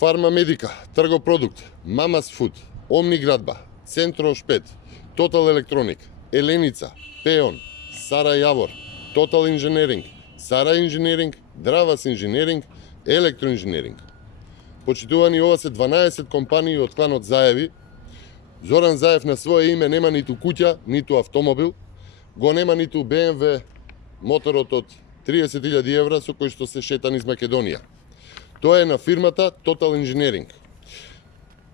Фарма Медика, Тргопродукт, Мамас Фуд, Омни Градба, Центро Шпет, Тотал Електроник, Еленица, Пеон, Сара Јавор, Тотал Инженеринг, Сара Инженеринг, Дравас Инженеринг, Електроинженеринг. Почитувани, ова се 12 компании од кланот Заеви. Зоран Заев на свое име нема ниту куќа, ниту автомобил, го нема ниту БМВ моторот од 30.000 евра со кој што се шета низ Македонија. Тоа е на фирмата Total Engineering.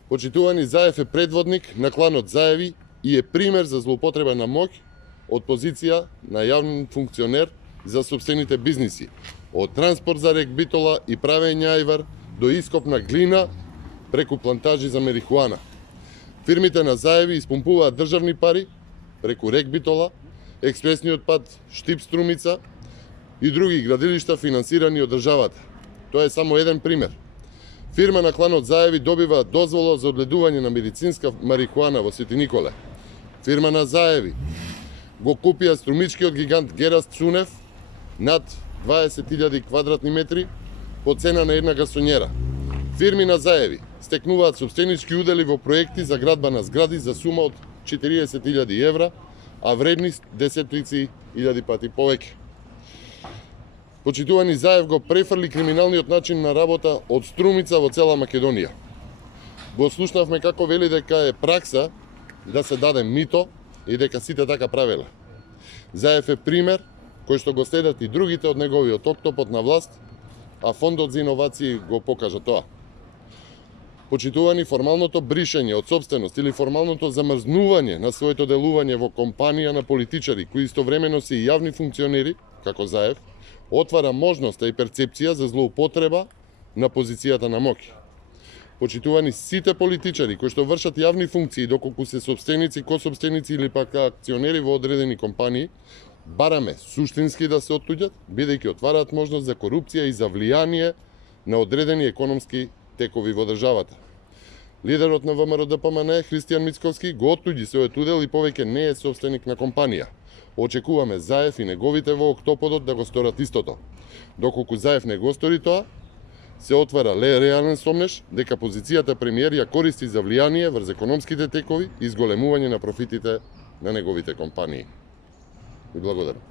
Почитувани, Заев е предводник на кланот Заеви и е пример за злоупотреба на моќ од позиција на јавен функционер за сопствените бизниси, од транспорт за рек Битола и правење ајвар до ископ на глина преку плантажи за марихуана. Фирмите на Заеви испумпуваат државни пари преку рек Битола, експресниот пат Штип-Струмица и други градилишта финансирани од државата. Тоа е само еден пример. Фирма на кланот Заеви добива дозвола за одледување на медицинска марихуана во Свети Николе. Фирма на Заеви го купија струмичкиот гигант Гераст Цунев над 20.000 квадратни метри по цена на една гасонјера. Фирми на Заеви стекнуваат сопстенички удели во проекти за градба на згради за сума од 40.000 евра, а вредни десетлици илјади пати повеќе. Почитувани, Заев го префрли криминалниот начин на работа од Струмица во цела Македонија. Го слушнавме како вели дека е пракса да се даде мито и дека сите така правеле. Заев е пример кој што го следат и другите од неговиот октопот на власт, а Фондот за иновации го покажа тоа. Почитувани, формалното бришење од собственост или формалното замрзнување на своето делување во компанија на политичари кои истовремено се и јавни функционери, како Заев, отвара можноста и перцепција за злоупотреба на позицијата на моќ. Почитувани, сите политичари кои што вршат јавни функции доколку се собственици, кособственици или пак акционери во одредени компании, бараме суштински да се оттуѓат, бидејќи отвараат можност за корупција и за влијание на одредени економски текови во државата. Лидерот на ВМРО-ДПМН, Христијан Мицковски, го оттуѓи својот удел и повеќе не е собственик на компанија. Очекуваме Заев и неговите во октоподот да го сторат истото. Доколку Заев не го стори тоа, се отвара реален сомнеш дека позицијата премиер ја користи за влијание врз економските текови и зголемување на профитите на неговите компании. И благодарам.